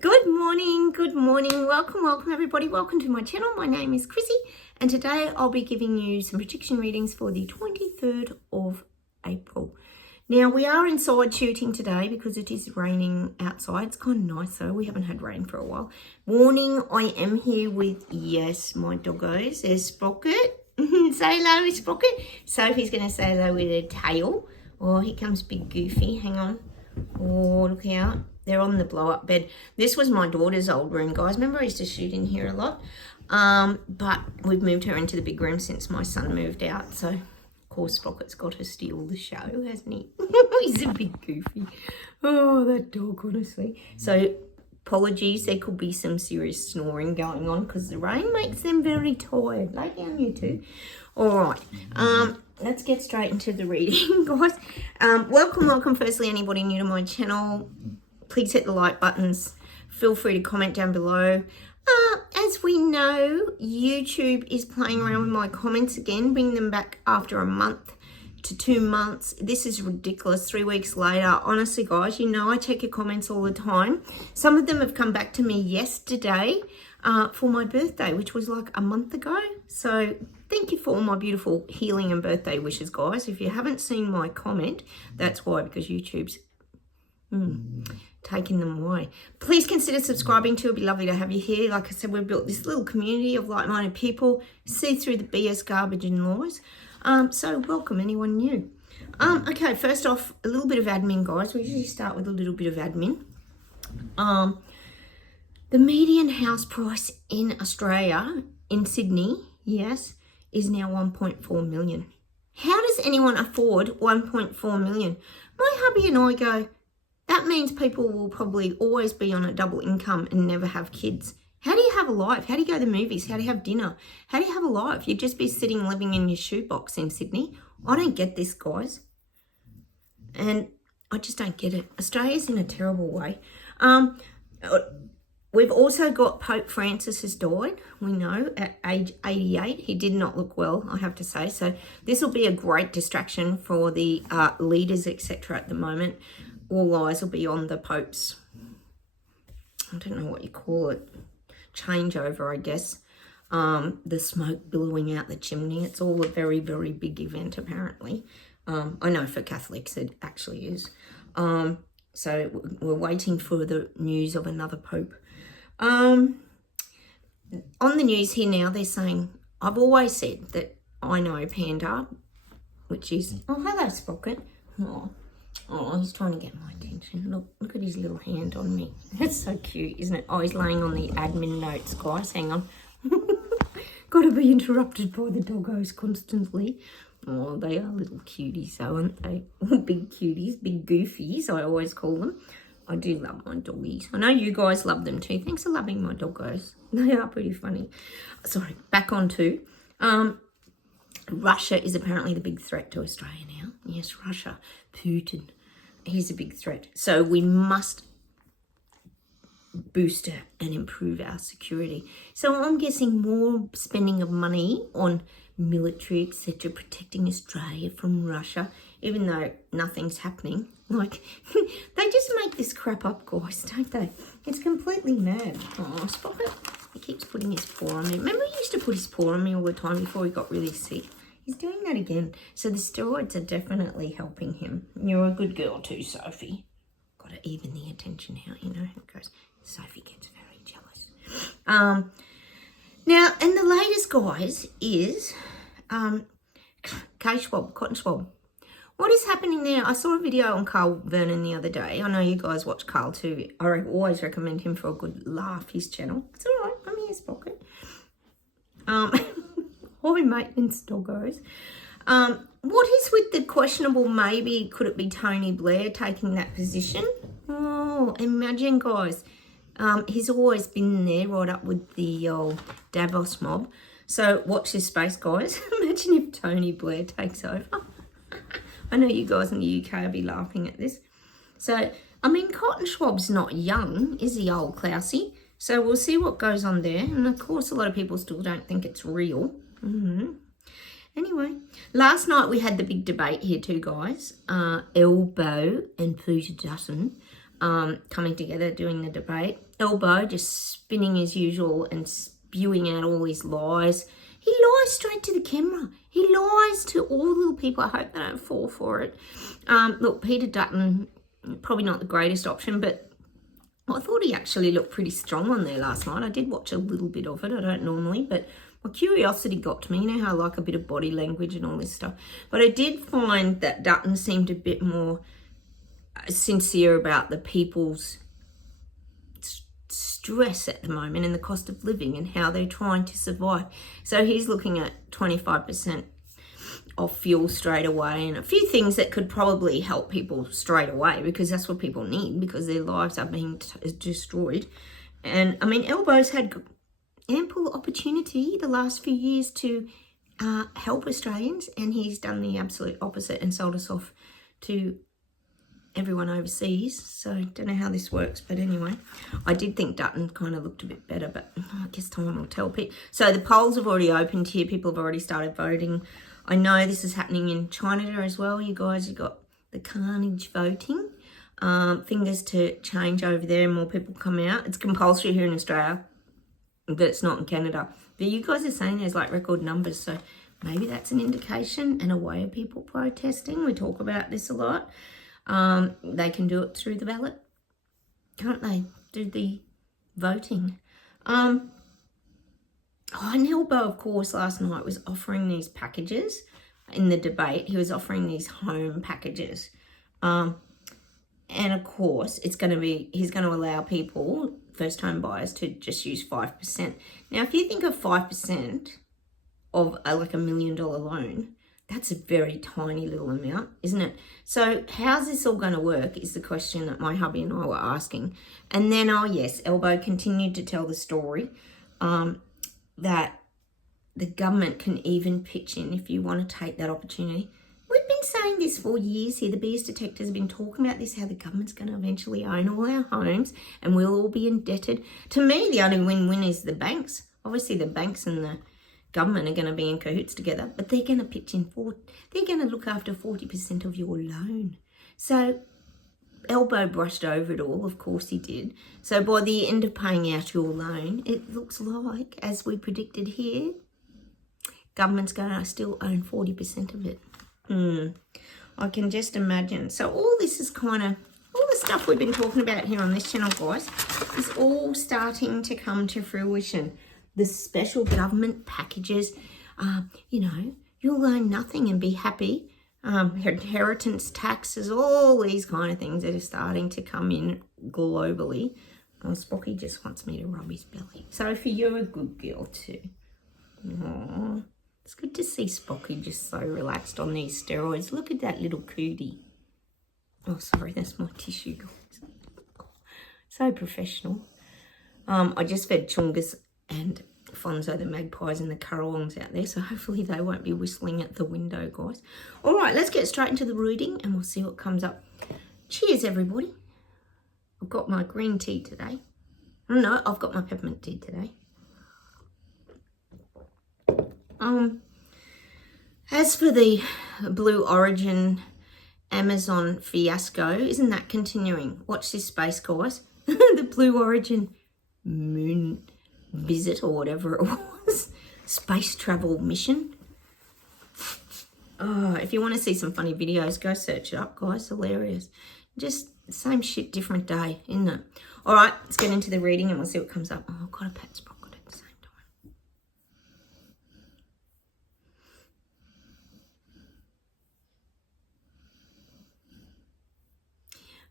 Good morning. Welcome everybody. Welcome to my channel. My name is Chrissy and today I'll be giving you some prediction readings for the 23rd of April. Now we are inside shooting today because it is raining outside. It's kind of nice though. We haven't had rain for a while. Warning, I am here with, yes, my doggos. There's Sprocket. Say hello, Sprocket. Sophie's going to say hello with her tail. Oh, here comes Big Goofy. Hang on. Oh, look out. They're on the blow-up bed. This was my daughter's old room, guys. Remember, I used to shoot in here a lot. But we've moved her into the big room since my son moved out. So, of course, Sprocket's got to steal the show, hasn't he? He's a bit goofy. Oh, that dog, honestly. So, apologies. There could be some serious snoring going on because the rain makes them very tired. Lay down, you two. All right. Let's get straight into the reading, guys. Welcome. Firstly, anybody new to my channel, please hit the like buttons. Feel free to comment down below. As we know, YouTube is playing around with my comments again, bringing them back after a month to 2 months. This is ridiculous. 3 weeks later. Honestly, guys, you know I check your comments all the time. Some of them have come back to me yesterday for my birthday, which was like a month ago. So thank you for all my beautiful healing and birthday wishes, guys. If you haven't seen my comment, that's why, because YouTube's taking them away. Please consider subscribing too. It'd be lovely to have you here. Like I said, we've built this little community of like-minded people, see through the BS garbage and lies. So welcome anyone new. Okay, first off, a little bit of admin, guys. We usually start with a little bit of admin. The median house price in Australia, in Sydney, yes, is now 1.4 million. How does anyone afford 1.4 million? My hubby and I go, that means people will probably always be on a double income and never have kids. How do you have a life? How do you go to the movies? How do you have dinner? How do you have a life? You'd just be sitting living in your shoebox in Sydney. I don't get this, guys. And I just don't get it. Australia's in a terrible way. We've also got Pope Francis has died, we know, at age 88. He did not look well, I have to say. So this will be a great distraction for the leaders, etc. at the moment. All eyes will be on the Pope's, I don't know what you call it, changeover, I guess. The smoke billowing out the chimney. It's all a very, very big event, apparently. I know for Catholics it actually is. So we're waiting for the news of another Pope. On the news here now, they're saying, I've always said that I know Panda, which is, oh, hello, Sprocket. Oh, he's trying to get my attention. Look at his little hand on me. That's so cute, isn't it? Oh, he's laying on the admin notes, guys. Hang on. Got to be interrupted by the doggos constantly. Oh, they are little cuties, though, aren't they? Big cuties, big goofies, I always call them. I do love my doggies. I know you guys love them too. Thanks for loving my doggos. They are pretty funny. Sorry, back on to Russia is apparently the big threat to Australia now. Yes, Russia. Putin. He's a big threat. So we must boost and improve our security. So I'm guessing more spending of money on military, etc., protecting Australia from Russia, even though nothing's happening. Like, they just make this crap up, guys, don't they? It's completely mad. Oh, Sprocket, he keeps putting his paw on me. Remember he used to put his paw on me all the time before he got really sick? He's doing that again. So the steroids are definitely helping him. You're a good girl too, Sophie. Got to even the attention out, you know how it goes. Sophie gets very jealous. Now, and the latest, guys, is cotton swab. What is happening there? I saw a video on Carl Vernon the other day. I know you guys watch Carl too. I always recommend him for a good laugh, his channel. It's all right. I'm here, Sprocket. High maintenance doggos. What is with the questionable, maybe could it be Tony Blair taking that position? Oh, imagine, guys. He's always been there right up with the old Davos mob. So watch this space, guys. Imagine if Tony Blair takes over. I know you guys in the UK will be laughing at this. So, I mean, Cotton Schwab's not young, is he, old Klausy? So we'll see what goes on there. And of course, a lot of people still don't think it's real. Anyway, last night we had the big debate here too, guys. Elbow and Peter Dutton. coming together, doing the debate. Elbow just spinning as usual and spewing out all his lies. He lies straight to the camera. He lies to all the little people. I hope they don't fall for it. Look, Peter Dutton, probably not the greatest option, but I thought he actually looked pretty strong on there last night. I did watch a little bit of it. I don't normally, but my curiosity got to me. You know how I like a bit of body language and all this stuff. But I did find that Dutton seemed a bit more sincere about the people's stress at the moment and the cost of living and how they're trying to survive. So he's looking at 25% off fuel straight away and a few things that could probably help people straight away, because that's what people need, because their lives are being destroyed. And I mean, Elbow's had ample opportunity the last few years to help Australians, and he's done the absolute opposite and sold us off to everyone overseas. So don't know how this works, but anyway, I did think Dutton kind of looked a bit better, but I guess time will tell. So the polls have already opened here. People have already started voting. I know this is happening in China as well. You guys, you got the carnage voting. Fingers to change over there and more people come out. It's compulsory here in Australia, but it's not in Canada. But you guys are saying there's like record numbers, so maybe that's an indication and a way of people protesting. We talk about this a lot. They can do it through the ballot, can't they? Do the voting. And Elbow, of course, last night was offering these packages in the debate. He was offering these home packages. And of course, he's going to allow people, first home buyers, to just use 5%. Now, if you think of 5% of like $1 million loan, that's a very tiny little amount, isn't it? So how's this all going to work is the question that my hubby and I were asking. And then, oh yes, Elbow continued to tell the story that the government can even pitch in if you want to take that opportunity. We've been saying this for years here. The BS detectors have been talking about this, how the government's going to eventually own all our homes and we'll all be indebted. To me, the only win-win is the banks. Obviously, the banks and the government are going to be in cahoots together, but they're going to pitch in they're going to look after 40% of your loan. So Elbow brushed over it all, of course he did. So by the end of paying out your loan, it looks like, as we predicted here, government's going to still own 40% of it. I can just imagine. So all this is kind of, all the stuff we've been talking about here on this channel, guys, is all starting to come to fruition. The special government packages, you'll own nothing and be happy. Inheritance taxes, all these kind of things that are starting to come in globally. Oh, Spocky just wants me to rub his belly. Sophie, you're a good girl too. Aww. It's good to see Spocky just so relaxed on these steroids. Look at that little cootie. Oh, sorry, that's my tissue, guys. So professional. I just fed Chungus and Fonzo the magpies and the currawongs out there, so hopefully they won't be whistling at the window, guys. All right, let's get straight into the reading and we'll see what comes up. Cheers, everybody. I've got my green tea today. No, I've got my peppermint tea today. As for the Blue Origin Amazon fiasco, isn't that continuing? Watch this space, guys. The Blue Origin moon visit or whatever it was, space travel mission. Oh, if you want to see some funny videos, go search it up, guys. Hilarious. Just same shit, different day, isn't it? All right, let's get into the reading and we'll see what comes up. Oh, I've got a pet sprocket at the same time.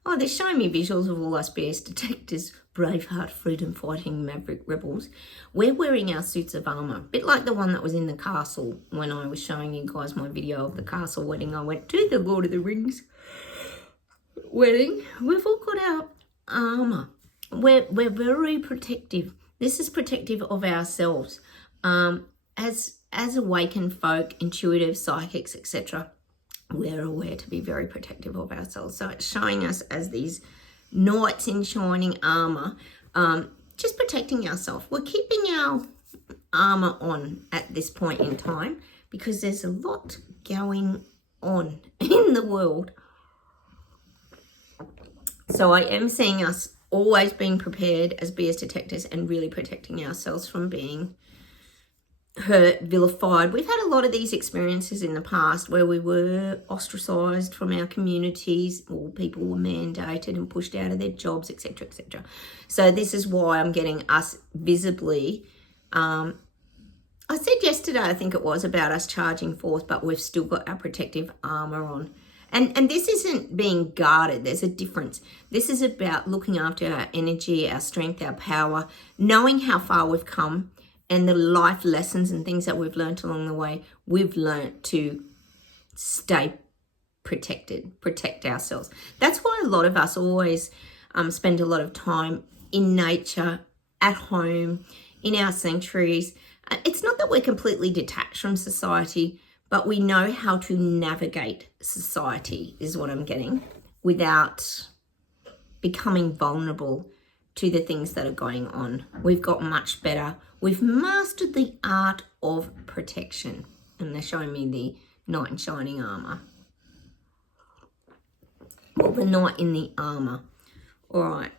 Oh, they're showing me visuals of all us BS detectors, braveheart, freedom-fighting maverick rebels. We're wearing our suits of armour, a bit like the one that was in the castle when I was showing you guys my video of the castle wedding I went to, the Lord of the Rings wedding. We've all got our armour. We're very protective. This is protective of ourselves. As awakened folk, intuitive, psychics, etc., we're aware to be very protective of ourselves. So it's showing us as these knights in shining armour, just protecting ourselves. We're keeping our armour on at this point in time because there's a lot going on in the world. So I am seeing us always being prepared as BS detectors and really protecting ourselves from being hurt, vilified. We've had a lot of these experiences in the past where we were ostracized from our communities, or people were mandated and pushed out of their jobs, etc., etc. So this is why I'm getting us visibly. I said yesterday, I think it was, about us charging forth, but we've still got our protective armor on. And this isn't being guarded. There's a difference. This is about looking after our energy, our strength, our power, knowing how far we've come, and the life lessons and things that we've learned along the way. We've learned to stay protected, protect ourselves. That's why a lot of us always spend a lot of time in nature, at home, in our sanctuaries. It's not that we're completely detached from society, but we know how to navigate society, is what I'm getting, without becoming vulnerable to the things that are going on. We've got much better. We've mastered the art of protection. And they're showing me the knight in shining armor. Or the knight in the armor. All right.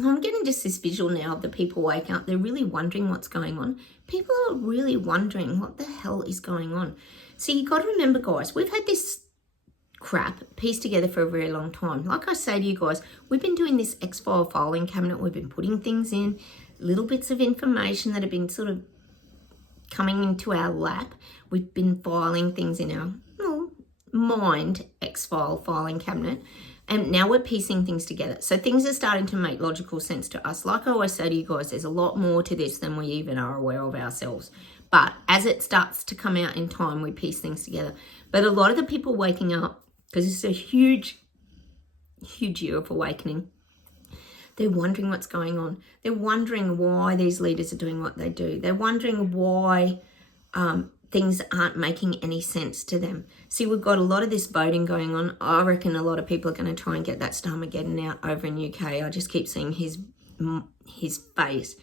I'm getting just this visual now of the people waking up. They're really wondering what's going on. People are really wondering what the hell is going on. So you got to remember, guys, we've had this crap pieced together for a very long time. Like I say to you guys, we've been doing this X-file filing cabinet. We've been putting things in, little bits of information that have been sort of coming into our lap. We've been filing things in our mind X-file filing cabinet. And now we're piecing things together. So things are starting to make logical sense to us. Like I always say to you guys, there's a lot more to this than we even are aware of ourselves. But as it starts to come out in time, we piece things together. But a lot of the people waking up, because it's a huge, huge year of awakening, they're wondering what's going on. They're wondering why these leaders are doing what they do. They're wondering why things aren't making any sense to them. See, we've got a lot of this voting going on. I reckon a lot of people are going to try and get that Starmageddon out over in UK. I just keep seeing his face.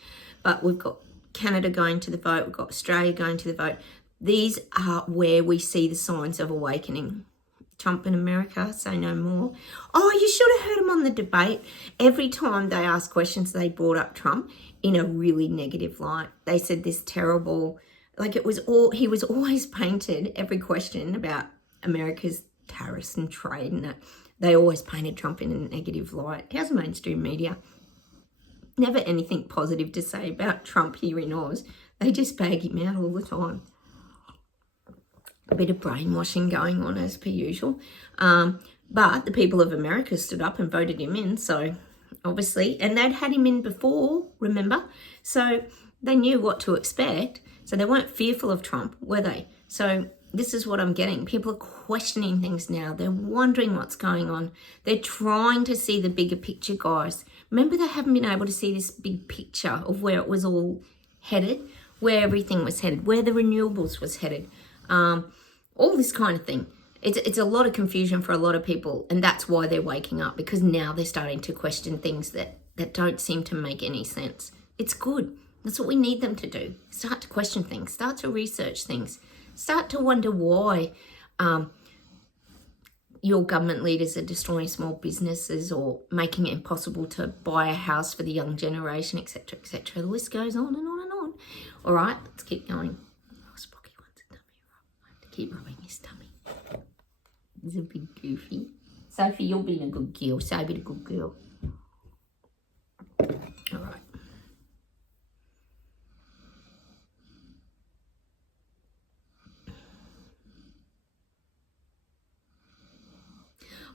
But we've got Canada going to the vote. We've got Australia going to the vote. These are where we see the signs of awakening. Trump in America, say no more. Oh, you should have heard him on the debate. Every time they asked questions, they brought up Trump in a really negative light. They said this terrible... Like it was all, he was always painted, every question about America's tariffs and trade and that, they always painted Trump in a negative light. How's the mainstream media? Never anything positive to say about Trump here in Oz. They just bag him out all the time. A bit of brainwashing going on as per usual. But the people of America stood up and voted him in, so obviously, and they'd had him in before, remember? So they knew what to expect. So they weren't fearful of Trump, were they? So this is what I'm getting. People are questioning things now. They're wondering what's going on. They're trying to see the bigger picture, guys. Remember, they haven't been able to see this big picture of where it was all headed, where everything was headed, where the renewables was headed, all this kind of thing. It's a lot of confusion for a lot of people, and that's why they're waking up, because now they're starting to question things that don't seem to make any sense. It's good. That's what we need them to do. Start to question things. Start to research things. Start to wonder why your government leaders are destroying small businesses or making it impossible to buy a house for the young generation, etc., etc. The list goes on and on and on. All right, let's keep going. Oh, Spocky wants a tummy rub. I have to keep rubbing his tummy. He's a bit goofy. Sophie, you're being a good girl. Sophie, a good girl. All right.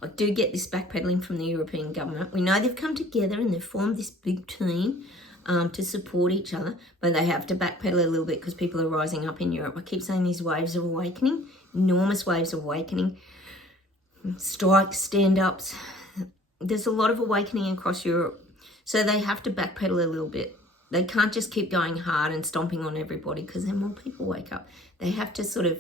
I do get this backpedaling from the European government. We know they've come together and they've formed this big team to support each other, but they have to backpedal a little bit because people are rising up in Europe. I keep saying these waves of awakening, enormous waves of awakening, strikes, stand-ups. There's a lot of awakening across Europe, so they have to backpedal a little bit. They can't just keep going hard and stomping on everybody because then more people wake up. They have to sort of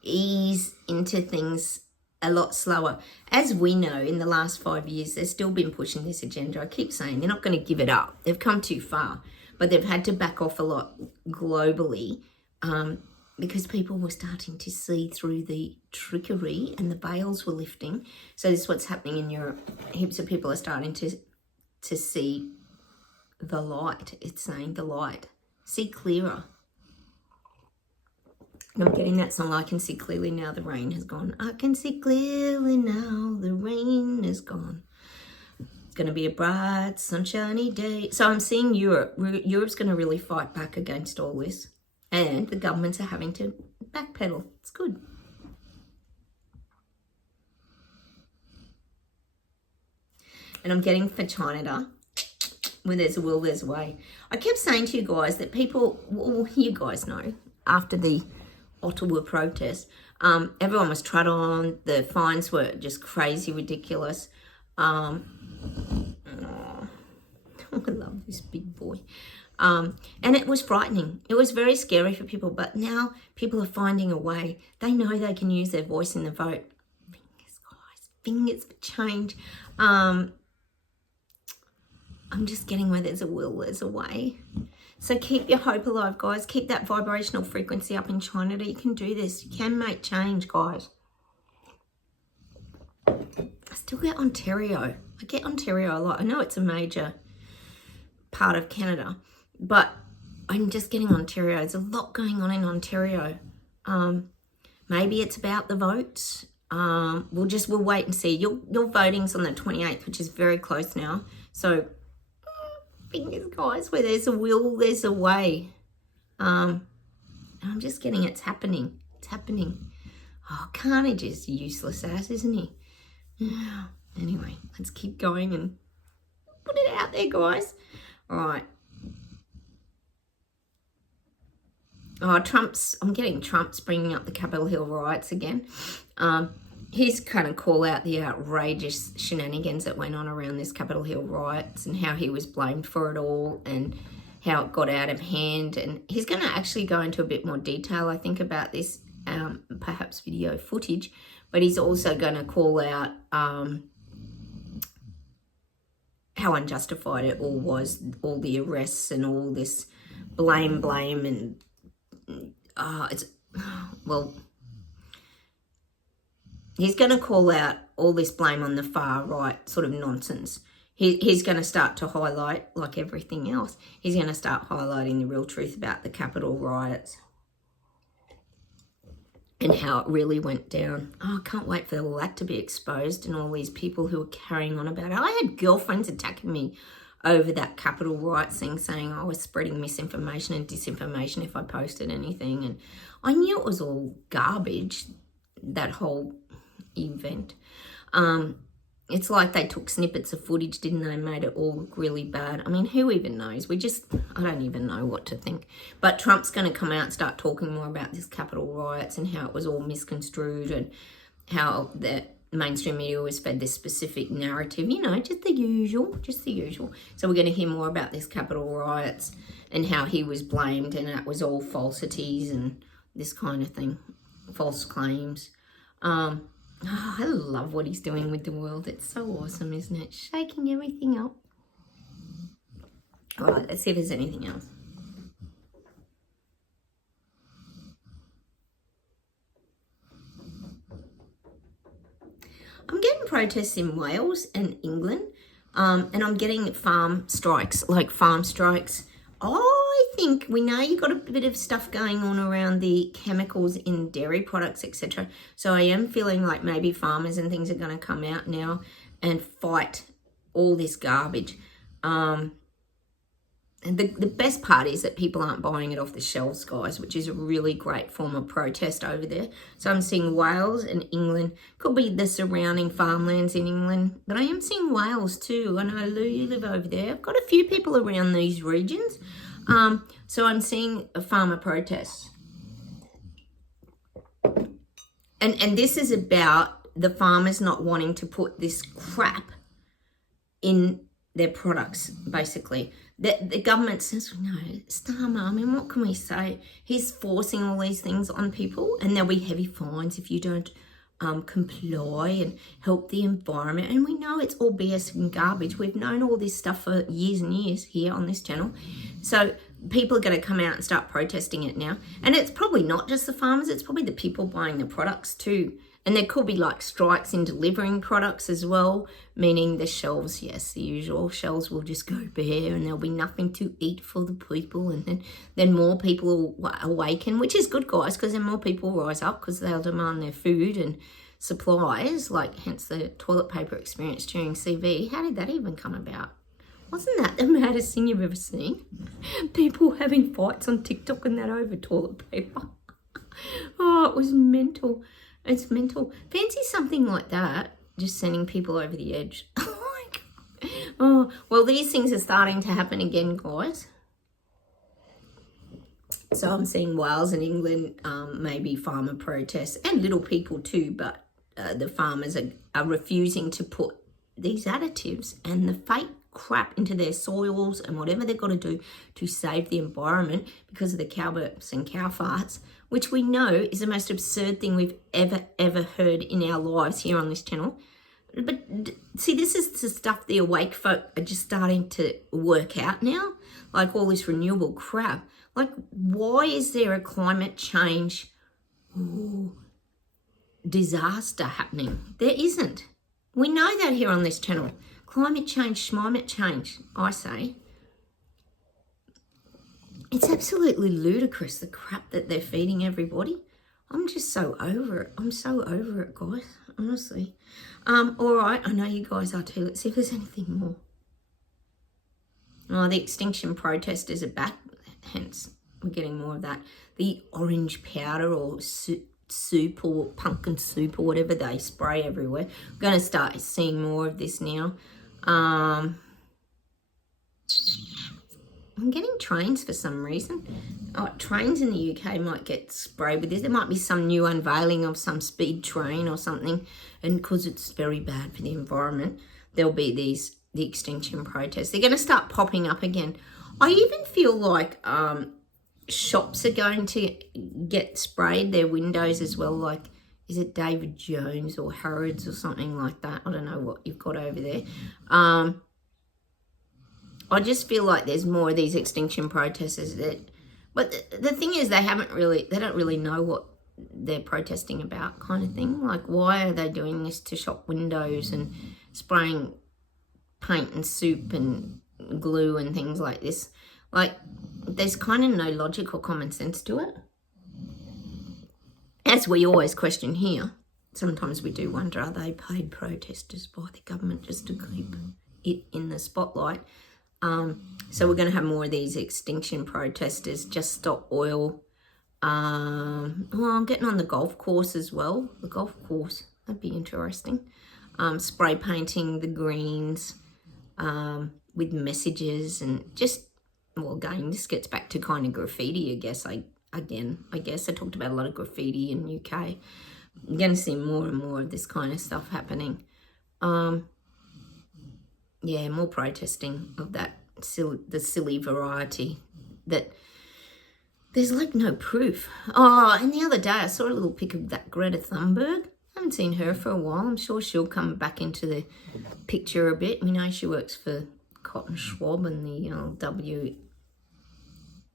ease into things a lot slower. As we know, in the last 5 years, they've still been pushing this agenda. I keep saying they're not going to give it up. They've come too far, but they've had to back off a lot globally because people were starting to see through the trickery and the veils were lifting. So this is what's happening in Europe. Heaps of people are starting to see the light. It's saying the light. See clearer. And I'm getting that song, I Can See Clearly Now the Rain Has Gone. I can see clearly now the rain is gone. It's going to be a bright, sunshiny day. So I'm seeing Europe. Europe's going to really fight back against all this. And the governments are having to backpedal. It's good. And I'm getting for China, where there's a will, there's a way. I kept saying to you guys that people, well, you guys know, after the Ottawa protest, everyone was trod on. The fines were just crazy, ridiculous. Oh, I love this big boy. And it was frightening. It was very scary for people, but now people are finding a way. They know they can use their voice in the vote. Fingers, guys, fingers for change. I'm just getting where there's a will, there's a way. So keep your hope alive, guys. Keep that vibrational frequency up in China. You can do this. You can make change, guys. I still get Ontario. I get Ontario a lot. I know it's a major part of Canada, but I'm just getting Ontario. There's a lot going on in Ontario. Maybe it's about the votes. We'll wait and see. Your voting's on the 28th, which is very close now. So fingers, guys, where there's a will, there's a way. I'm just getting it's happening. It's happening. Oh, Carnage is useless ass, isn't he? Anyway, let's keep going and put it out there, guys. All right. Oh, I'm getting Trump's bringing up the Capitol Hill riots again. He's kind of call out the outrageous shenanigans that went on around this Capitol Hill riots and how he was blamed for it all and how it got out of hand. And he's going to actually go into a bit more detail, I think, about this, perhaps video footage, but he's also going to call out how unjustified it all was, all the arrests and all this blame and he's going to call out all this blame on the far right sort of nonsense. He's going to start to highlight, like everything else, he's going to start highlighting the real truth about the Capitol riots and how it really went down. Oh, I can't wait for all that to be exposed and all these people who are carrying on about it. I had girlfriends attacking me over that Capitol rights thing, saying I was spreading misinformation and disinformation if I posted anything. And I knew it was all garbage, that whole event. It's like they took snippets of footage, didn't they? Made it all look really bad. I mean, who even knows? I don't even know what to think. But Trump's going to come out and start talking more about this Capitol riots and how it was all misconstrued and how the mainstream media was fed this specific narrative, just the usual. So we're going to hear more about this Capitol riots and how he was blamed and that was all falsities and this kind of thing, false claims. I love what he's doing with the world. It's so awesome, isn't it? Shaking everything up. All right, let's see if there's anything else. I'm getting protests in Wales and England, and I'm getting farm strikes. I think we know you've got a bit of stuff going on around the chemicals in dairy products, etc. So I am feeling like maybe farmers and things are going to come out now and fight all this garbage. And the best part is that people aren't buying it off the shelves, guys, which is a really great form of protest over there. So I'm seeing Wales and England. Could be the surrounding farmlands in England, but I am seeing Wales too. I know, Lou, you live over there. I've got a few people around these regions. So I'm seeing a farmer protest. And this is about the farmers not wanting to put this crap in their products, basically. The government says, no, Starmer, I mean, what can we say? He's forcing all these things on people and there'll be heavy fines if you don't comply and help the environment. And we know it's all BS and garbage. We've known all this stuff for years and years here on this channel. So people are going to come out and start protesting it now. And it's probably not just the farmers, it's probably the people buying the products too. And there could be like strikes in delivering products as well, meaning the shelves, yes, the usual shelves will just go bare and there'll be nothing to eat for the people. And then more people will awaken, which is good, guys, because then more people rise up because they'll demand their food and supplies, like hence the toilet paper experience during CV. How did that even come about? Wasn't that the maddest thing you've ever seen? People having fights on TikTok and that over toilet paper. Oh, it was mental. It's mental. Fancy something like that, just sending people over the edge. Oh, well, these things are starting to happen again, guys. So I'm seeing Wales and England, maybe farmer protests, and little people too, but the farmers are refusing to put these additives and the fake crap into their soils and whatever they've got to do to save the environment because of the cow burps and cow farts, which we know is the most absurd thing we've ever heard in our lives here on this channel. But see, this is the stuff the awake folk are just starting to work out now, like all this renewable crap. Like, why is there a climate change disaster happening? There isn't. We know that here on this channel. Climate change, schmimate change, I say. It's absolutely ludicrous, the crap that they're feeding everybody. I'm just so over it. I'm so over it, guys, honestly. All right, I know you guys are too. Let's see if there's anything more. Oh, the Extinction protesters are back, hence we're getting more of that. The orange powder or soup or pumpkin soup or whatever they spray everywhere. We're going to start seeing more of this now. I'm getting trains for some reason. Oh, trains in the UK might get sprayed with this. There might be some new unveiling of some speed train or something, and because it's very bad for the environment, there'll be the Extinction protests. They're going to start popping up again. I even feel like shops are going to get sprayed, their windows as well, like, is it David Jones or Harrods or something like that? I don't know what you've got over there. I just feel like there's more of these Extinction protesters but the thing is they don't really know what they're protesting about, kind of thing. Like, why are they doing this to shop windows and spraying paint and soup and glue and things like this? Like, there's kind of no logic or common sense to it. As we always question here, sometimes we do wonder, are they paid protesters by the government just to keep it in the spotlight? So we're going to have more of these Extinction protesters, Just Stop Oil. I'm getting on the golf course as well. The golf course, that'd be interesting. Spray painting the greens with messages and just, well, again, this gets back to kind of graffiti, I guess. I talked about a lot of graffiti in the UK. I'm going to see more and more of this kind of stuff happening. Yeah, more protesting of that, the silly variety that there's like no proof. Oh, and the other day I saw a little pic of that Greta Thunberg. I haven't seen her for a while. I'm sure she'll come back into the picture a bit. You know, she works for Cotton Schwab and the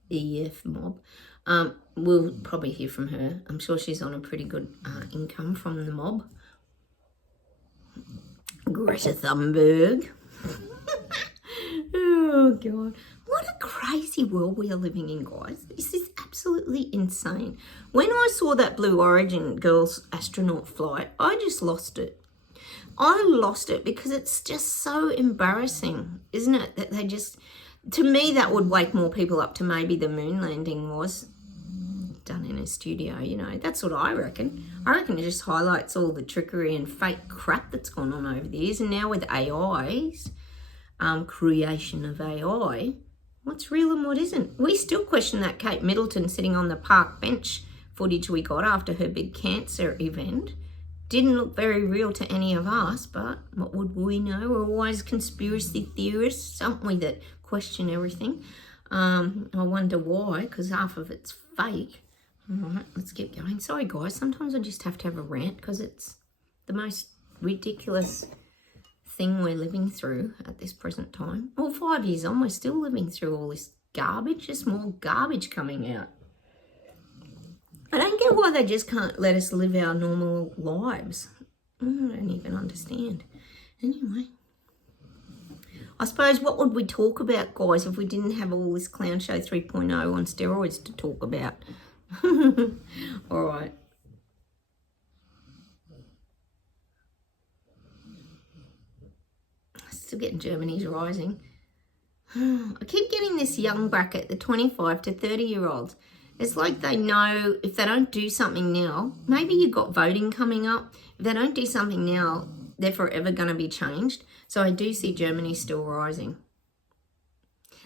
WEF mob. We'll probably hear from her. I'm sure she's on a pretty good income from the mob. Greta Thunberg. Oh, God. What a crazy world we are living in, guys. This is absolutely insane. When I saw that Blue Origin girls astronaut flight, I just lost it. I lost it because it's just so embarrassing, isn't it? That they just, to me, that would wake more people up to maybe the moon landing was done in a studio, you know. That's what I reckon. I reckon it just highlights all the trickery and fake crap that's gone on over the years. And now with AIs, creation of AI, what's real and what isn't? We still question that Kate Middleton sitting on the park bench footage we got after her big cancer event. Didn't look very real to any of us, but what would we know? We're always conspiracy theorists, aren't we, that question everything. I wonder why, because half of it's fake. All right, let's keep going. Sorry, guys, sometimes I just have to have a rant because it's the most ridiculous thing we're living through at this present time. Well, 5 years on, we're still living through all this garbage, just more garbage coming out. I don't get why they just can't let us live our normal lives. I don't even understand. Anyway, I suppose what would we talk about, guys, if we didn't have all this Clown Show 3.0 on steroids to talk about? All right. Still getting Germany's rising. I keep getting this young bracket, the 25 to 30-year-olds. It's like they know if they don't do something now, maybe you've got voting coming up. If they don't do something now, they're forever going to be changed. So I do see Germany still rising.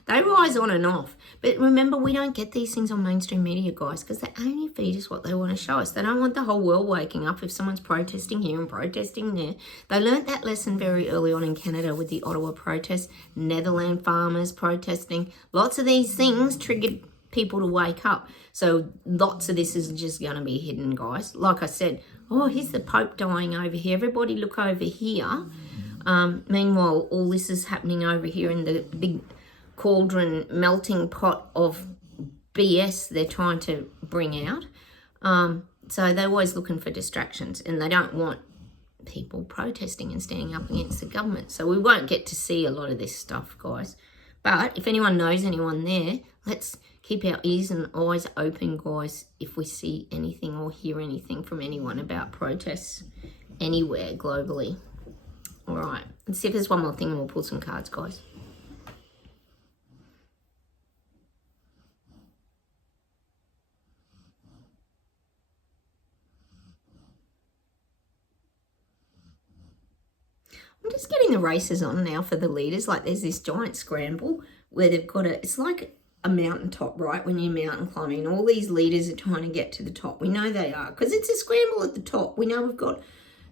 They rise on and off. But remember, we don't get these things on mainstream media, guys, because they only feed us what they want to show us. They don't want the whole world waking up if someone's protesting here and protesting there. They learnt that lesson very early on in Canada with the Ottawa protests, Netherlands farmers protesting. Lots of these things triggered people to wake up. So lots of this is just going to be hidden, guys. Like I said, oh, here's the Pope dying over here. Everybody look over here. Meanwhile, all this is happening over here in the big cauldron melting pot of BS they're trying to bring out. So they're always looking for distractions, and they don't want people protesting and standing up against the government. So we won't get to see a lot of this stuff, guys. But if anyone knows anyone there, let's keep our ears and eyes open, guys, if we see anything or hear anything from anyone about protests anywhere globally. All right, let's see if there's one more thing and we'll pull some cards, guys. I'm just getting the races on now for the leaders. Like there's this giant scramble where they've got it's like a mountaintop, right? When you're mountain climbing, all these leaders are trying to get to the top. We know they are because it's a scramble at the top. We know we've got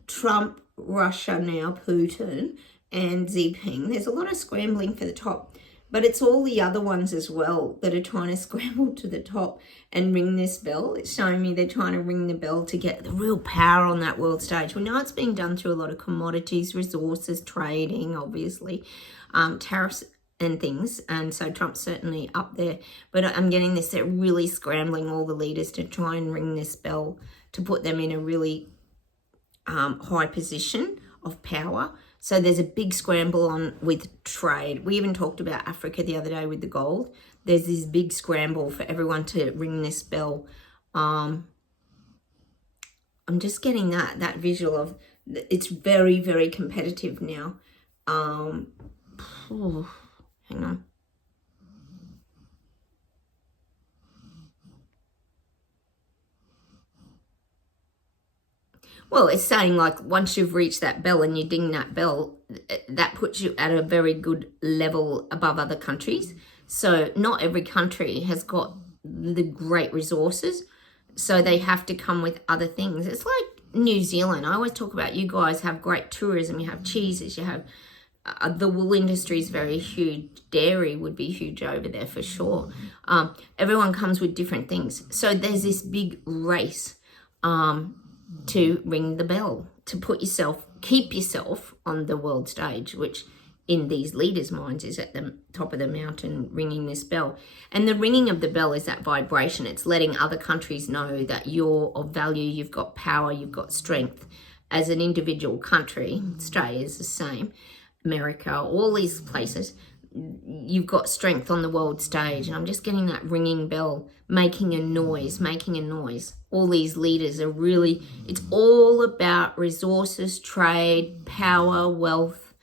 Trump, Russia now, Putin, and Xi Jinping. There's a lot of scrambling for the top, but it's all the other ones as well that are trying to scramble to the top and ring this bell. It's showing me they're trying to ring the bell to get the real power on that world stage. We know it's being done through a lot of commodities, resources, trading, obviously, tariffs and things, and so Trump's certainly up there. But I'm getting this, they're really scrambling all the leaders to try and ring this bell to put them in a really high position of power. So there's a big scramble on with trade. We even talked about Africa the other day with the gold. There's this big scramble for everyone to ring this bell. I'm just getting that visual of it's very, very competitive now. Hang on. Well, it's saying like once you've reached that bell and you ding that bell, that puts you at a very good level above other countries. So not every country has got the great resources. So they have to come with other things. It's like New Zealand. I always talk about you guys have great tourism. You have cheeses. You have the wool industry is very huge. Dairy would be huge over there for sure. Everyone comes with different things. So there's this big race to ring the bell, to keep yourself on the world stage, which in these leaders' minds is at the top of the mountain ringing this bell. And the ringing of the bell is that vibration. It's letting other countries know that you're of value, you've got power, you've got strength. As an individual country, Australia is the same, America, all these places, you've got strength on the world stage. And I'm just getting that ringing bell, making a noise. All these leaders are really, it's all about resources, trade, power, wealth,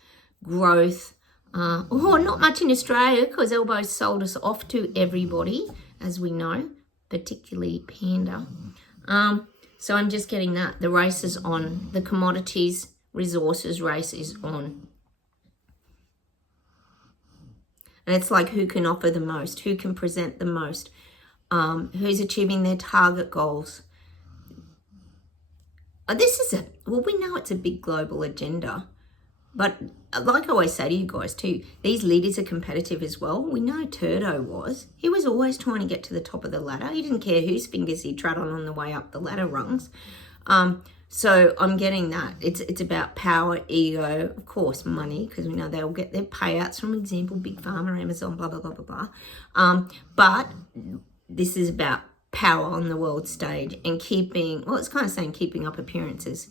growth. Not much in Australia because Elbows sold us off to everybody, as we know, particularly Panda. So I'm just getting that. The race is on. The commodities, resources race is on. And it's like who can offer the most, who can present the most, who's achieving their target goals. We know it's a big global agenda. But like I always say to you guys too, these leaders are competitive as well. We know Turdo was. He was always trying to get to the top of the ladder. He didn't care whose fingers he trod on the way up the ladder rungs. So I'm getting that. It's about power, ego, of course, money, because we know they'll get their payouts from, example, Big Pharma, Amazon, blah, blah, blah, blah, blah. But this is about power on the world stage and keeping, well, it's kind of saying keeping up appearances,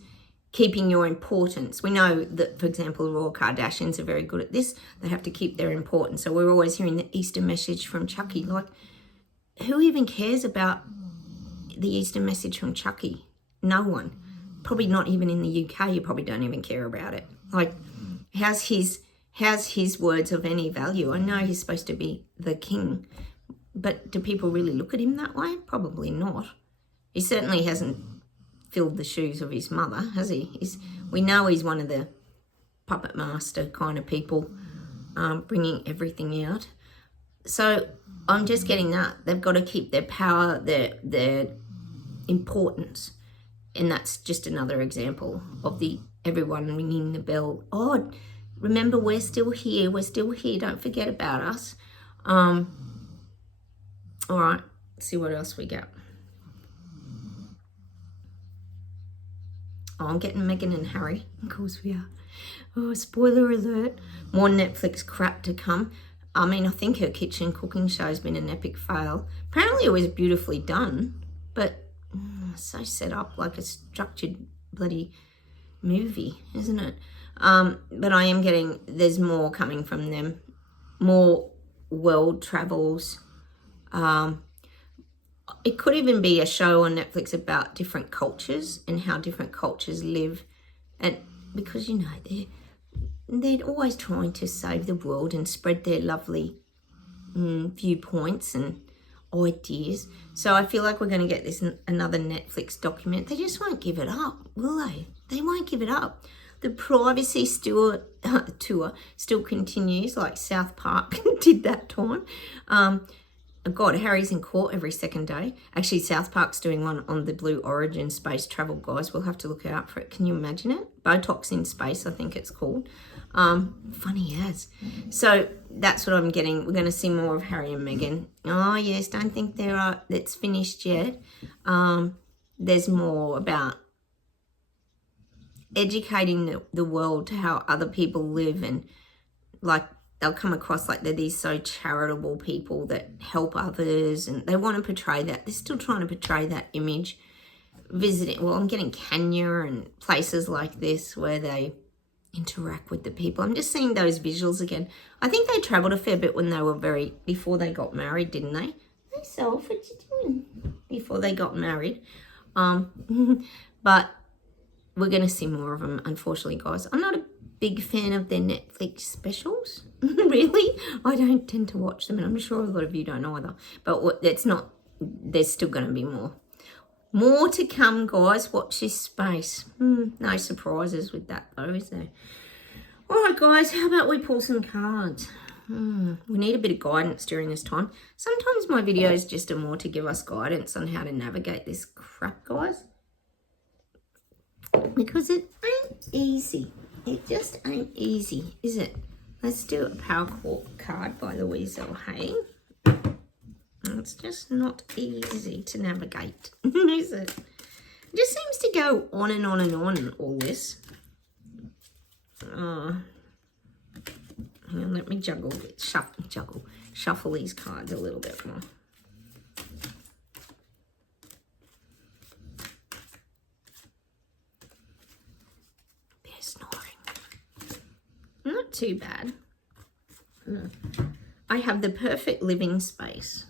keeping your importance. We know that, for example, the Royal Kardashians are very good at this. They have to keep their importance. So we're always hearing the Easter message from Chucky. Like, who even cares about the Easter message from Chucky? No one. Probably not even in the UK. You probably don't even care about it. Like, how's his words of any value? I know he's supposed to be the king, but do people really look at him that way? Probably not. He certainly hasn't filled the shoes of his mother, has he? We know he's one of the puppet master kind of people, bringing everything out. So I'm just getting that. They've got to keep their power, their importance. And that's just another example of everyone ringing the bell. Oh, remember, we're still here. We're still here. Don't forget about us. All right, let's see what else we got. Oh, I'm getting Meghan and Harry. Of course we are. Oh, spoiler alert. More Netflix crap to come. I mean, I think her kitchen cooking show has been an epic fail. Apparently it was beautifully done, but so set up like a structured bloody movie, isn't it? But I am getting, there's more coming from them. More world travels. It could even be a show on Netflix about different cultures and how different cultures live. And because, you know, they're always trying to save the world and spread their lovely viewpoints and ideas. So I feel like we're going to get another Netflix document. They just won't give it up, will they? They won't give it up. The privacy tour still continues, like South Park did that time. God, Harry's in court every second day. Actually, South Park's doing one on the Blue Origin space travel, guys. We'll have to look out for it. Can you imagine it? Botox in space, I think it's called. Funny as. So that's what I'm getting. We're going to see more of Harry and Meghan. Oh, yes, don't think it's finished yet. There's more about educating the world to how other people live, and like they'll come across like they're these so charitable people that help others, and they want to portray that. They're still trying to portray that image. I'm getting Kenya and places like this where they interact with the people. I'm just seeing those visuals again. I think they travelled a fair bit when they were before they got married, didn't they? Hey, Soph, what you doing? Before they got married. But we're going to see more of them, unfortunately, guys. I'm not a big fan of their Netflix specials. Really, I don't tend to watch them, and I'm sure a lot of you don't either. But there's still going to be more to come, guys. Watch this space. No surprises with that though, is there? All right, guys, how about we pull some cards? We need a bit of guidance during this time. Sometimes my videos just are more to give us guidance on how to navigate this crap, guys, because it ain't easy. It just ain't easy, is it? Let's do a power card by the Weasel, hey? It's just not easy to navigate, is it? It just seems to go on and on and on, all this. Hang on, let me shuffle these cards a little bit more. They're snoring. Not too bad. I have the perfect living space.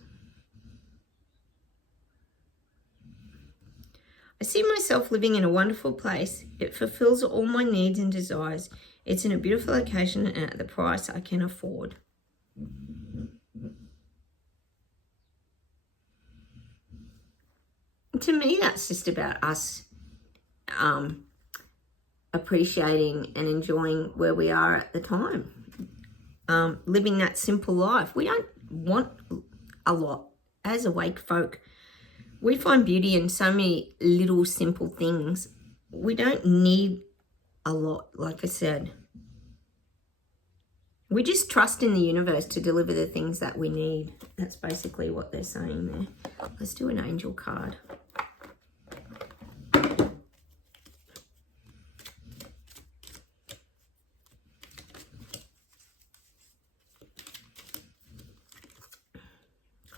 I see myself living in a wonderful place. It fulfills all my needs and desires. It's in a beautiful location and at the price I can afford. To me, that's just about us appreciating and enjoying where we are at the time. Living that simple life. We don't want a lot. As awake folk, we find beauty in so many little simple things. We don't need a lot, like I said. We just trust in the universe to deliver the things that we need. That's basically what they're saying there. Let's do an angel card.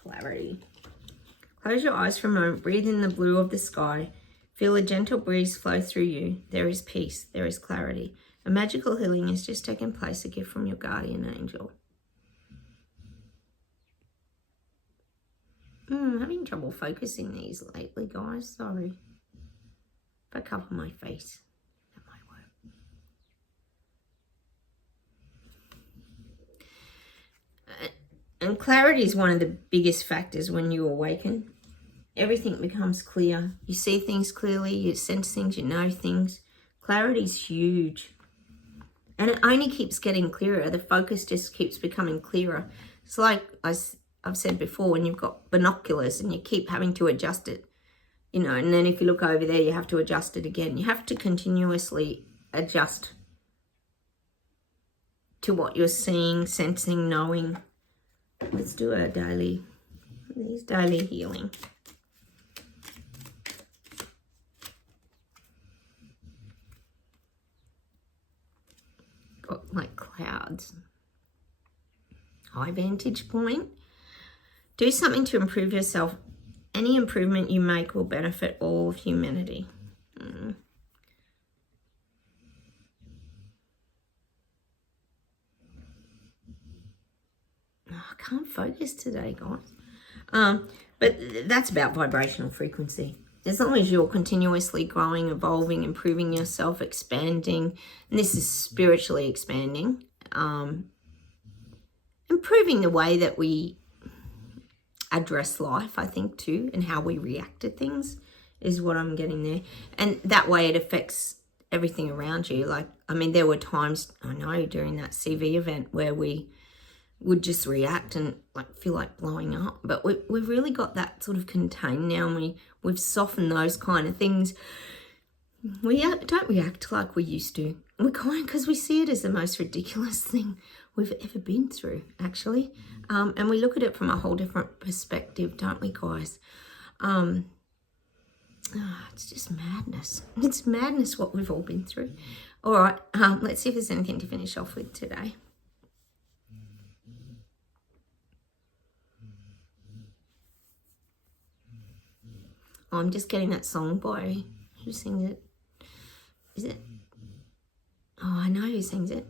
clarity. Close your eyes for a moment. Breathe in the blue of the sky. Feel a gentle breeze flow through you. There is peace. There is clarity. A magical healing has just taken place, a gift from your guardian angel. I'm having trouble focusing these lately, guys. Sorry. If I cover my face, that might work. And clarity is one of the biggest factors when you awaken. Everything becomes clear. You see things clearly, you sense things, you know things. Clarity is huge. And it only keeps getting clearer. The focus just keeps becoming clearer. It's like I've said before, when you've got binoculars and you keep having to adjust it, you know, and then if you look over there, you have to adjust it again. You have to continuously adjust to what you're seeing, sensing, knowing. Let's do our daily healing. Got like clouds. High vantage point. Do something to improve yourself. Any improvement you make will benefit all of humanity. I can't focus today, guys. But that's about vibrational frequency. As long as you're continuously growing, evolving, improving yourself, expanding, and this is spiritually expanding, improving the way that we address life, I think, too, and how we react to things is what I'm getting there. And that way it affects everything around you. Like, I mean, there were times, I know, during that CV event where we would just react and like feel like blowing up. But we've really got that sort of contained now, and we've softened those kind of things. We don't react like we used to. We kind because we see it as the most ridiculous thing we've ever been through, actually. And we look at it from a whole different perspective, don't we, guys? It's just madness. It's madness what we've all been through. All right, let's see if there's anything to finish off with today. Oh, I'm just getting that song by, who sings it? Is it? Oh, I know who sings it.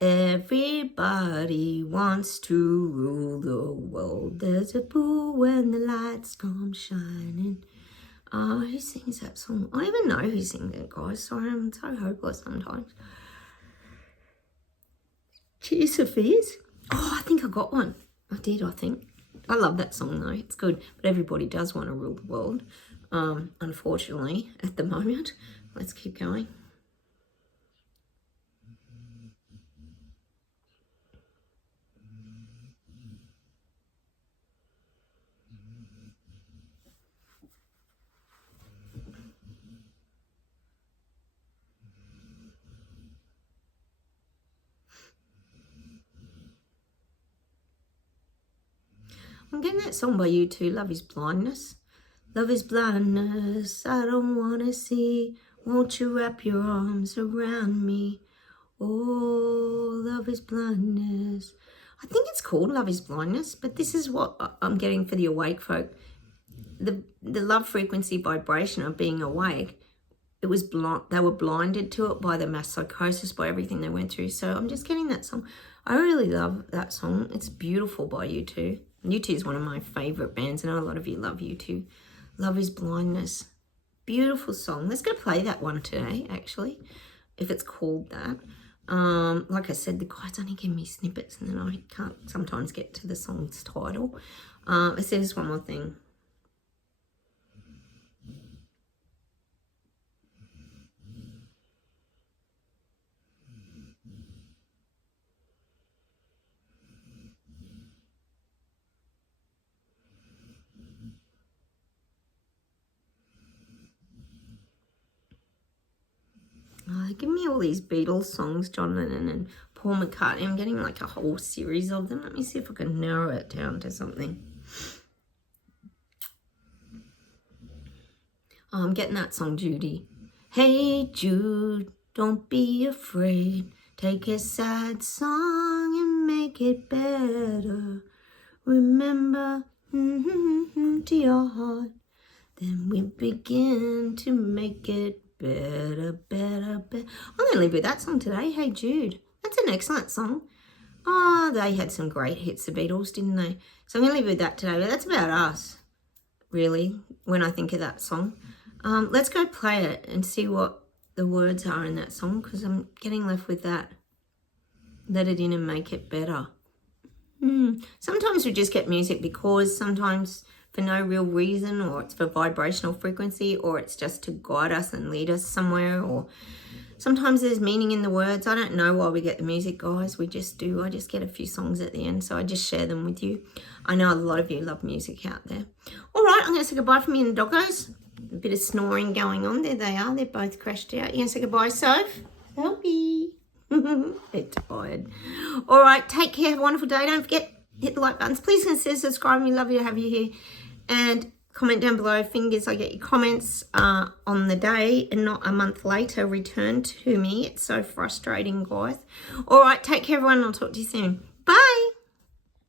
Everybody wants to rule the world. There's a boo when the lights come shining. Oh, who sings that song? I don't even know who sings it, guys. Sorry, I'm so hopeless sometimes. Tears of Fears? Oh, I think I got one. I did, I think. I love that song, though. It's good. But everybody does want to rule the world, unfortunately, at the moment. Let's keep going. I'm getting that song by U2, Love is Blindness. Love is blindness, I don't want to see. Won't you wrap your arms around me? Oh, love is blindness. I think it's called Love is Blindness, but this is what I'm getting for the awake folk. The love frequency vibration of being awake, it was they were blinded to it by the mass psychosis, by everything they went through. So I'm just getting that song. I really love that song. It's beautiful by U2. U2 is one of my favourite bands. I know a lot of you love U2. Love is Blindness. Beautiful song. Let's go play that one today, actually, if it's called that. Like I said, the guys only give me snippets and then I can't sometimes get to the song's title. It says one more thing. Give me all these Beatles songs, John Lennon and Paul McCartney. I'm getting like a whole series of them. Let me see if I can narrow it down to something. Oh, I'm getting that song, Judy. Hey, Jude, don't be afraid. Take a sad song and make it better. remember to your heart. Then we begin to make it better, better, better. I'm going to leave with that song today, Hey Jude. That's an excellent song. Oh, they had some great hits, the Beatles, didn't they? So I'm going to leave with that today. But that's about us, really, when I think of that song. Let's go play it and see what the words are in that song, because I'm getting left with that. Let it in and make it better. Sometimes we just get music because sometimes for no real reason, or it's for vibrational frequency, or it's just to guide us and lead us somewhere, or sometimes there's meaning in the words. I don't know why we get the music, guys. We just do. I just get a few songs at the end, so I just share them with you. I know a lot of you love music out there. All right, I'm going to say goodbye from you and the doggos. A bit of snoring going on. There they are. They're both crashed out. You going to say goodbye, Soph? Sophie. They're tired. All right, take care. Have a wonderful day. Don't forget, hit the like buttons. Please consider subscribing. We love you to have you here. And comment down below. Fingers I get your comments on the day and not a month later return to me. It's so frustrating, guys. All right, take care, everyone. I'll talk to you soon.